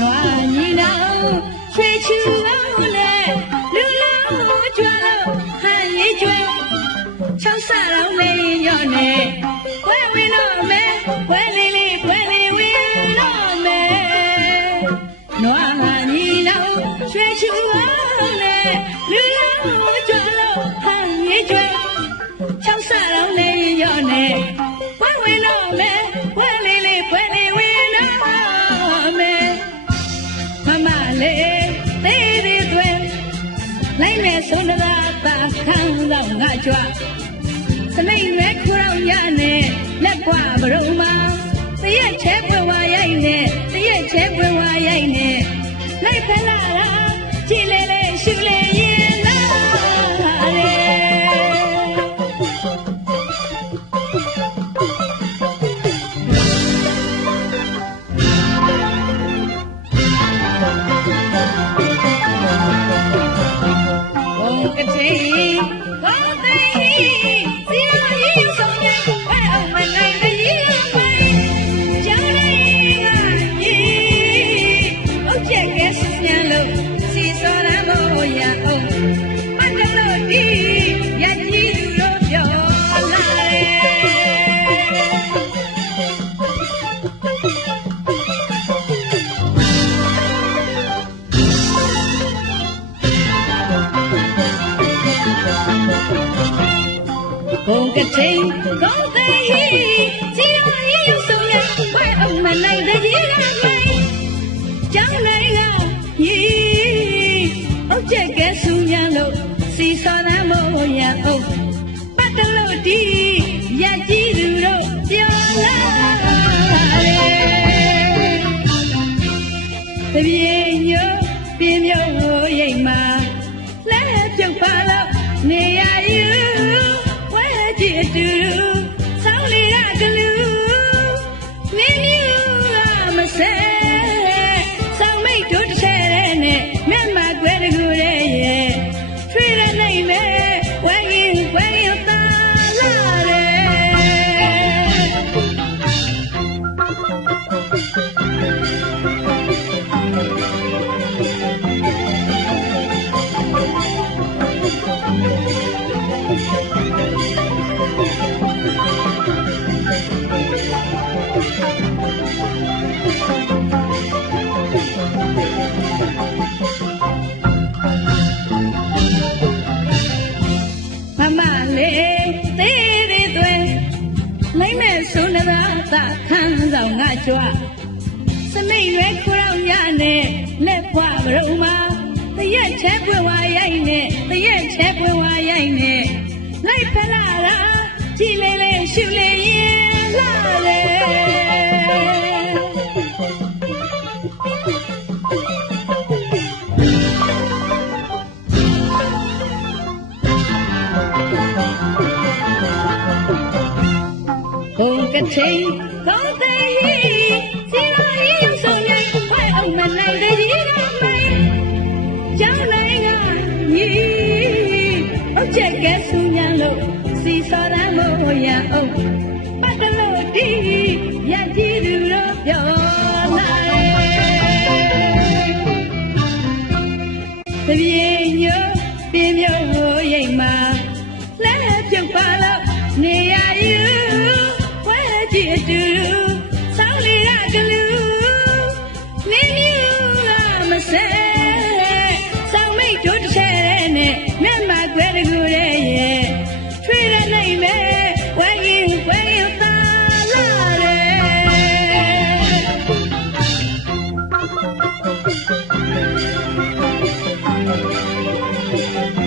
နွားညီနောင်ရွှေချူအောင်နဲ့လူလုံးကျွမ်းလို့ဟန်ရေးကျွမ်းချောက်ဆတော့နေရောနဲ့ဝဲဝင်တော့မယ်ဝဲလေးလေးဝဲလေးဝင်တော့မယ်နွားညီနောင်ရွှေချူအောင်နဲ့လူလုံးကျွမ်းလို့ဟန်ရေးကျွမ်းချောက်ဆတော့နေရောနဲ့ဝဲဝင်တော့မယ်ဝဲလေးလေးဝဲလေးဝင်တော့မယ်မမလေးသေးသေးသွင်းလိုက်မဲ့ဆုံးသာသာခံတော့ငါကြွစမိတ်မဲခူတော့ရနဲ့လက်ကွာဘရုံမှာတရက်ချဲပွေဝါရိုက်နဲ့တရက်ချဲပွေဝါရိုက်နဲ့လိုက်ဖလာတာကြည်လေလေရှူလေရင်နာလေကတိဘောသိစီရည်ဆုံးရဝဲအောင်မနိုင်တည်းမိုင်းကျောင်းလေးကကြီးအုတ်ချက်ကဲစညလို့စီစောရမို့ရအောင်ပတ်တယ်လို့ဒီရကြီးသူတို့ပြောလာဘုံကတိကောင်းတဲ့ဟီစီရော်ရီဆုံးရဝဲအောင်မနိုင်တဲ့ကြီးကမိုင်းကျောင်းလေးကကြီးအုတ်ချက်ကဲစညလို့စီစောရမို့ရအောင်ပတ်တယ်လို့ဒီရကြီးသူတို့ပြောလာတပြေညိုပြင်းမျိုးရိတ်မှာလက်ပြုတ်ပါလို့နေရယူဝဲကြည့်တူဆောင်းလေးကကလူမင်းယူမဆဲဆောင်းမိတ်တို့တစ်ဆဲနဲ့မျက်မှကွဲတကူရဲ့ထွေးရနိုင်မဲ့ဝဲရင်သာလာမမလေးသေးသေးသွင်းလိုက်မဲ့ဆုံးသာသာခံဆောင်ငါကြွစမိတ်ရွယ်ခူတော့ရနဲ့လက်ဖွာဘရုံမှာတရက်ချဲပွေဝါရိုက်နဲ့တရက်ချဲပွေဝါရိုက်နဲ့လိုက်ဖလာတာကြည်လေလေရှူလေရင်လာလေဘုံကတိကောင်းတဲ့ဟီစီရော်ရီဆုံးရဝဲအောင်မနိုင်တဲ့ကြီးကမိုင်းကျောင်းလေးကကြီးအုတ်ချက်ကဲစညလို့စီစောရမို့ရအောင်ပတ်တယ်လို့ဒီရကြီးသူတို့ပြောလာတပြေညိုပြင်းမျိုးရိတ်မှာလက်ပြုတ်ပါလို့နေရယူဝဲကြည့်တူဆောင်းလေးကကလူမင်းယူမဆဲဆောင်းမိတ်တို့တစ်ဆဲနဲ့မျက်မှကွဲတကူရဲ့ထွေးရနိုင်မဲ့ဝဲရင်သာလာတယ်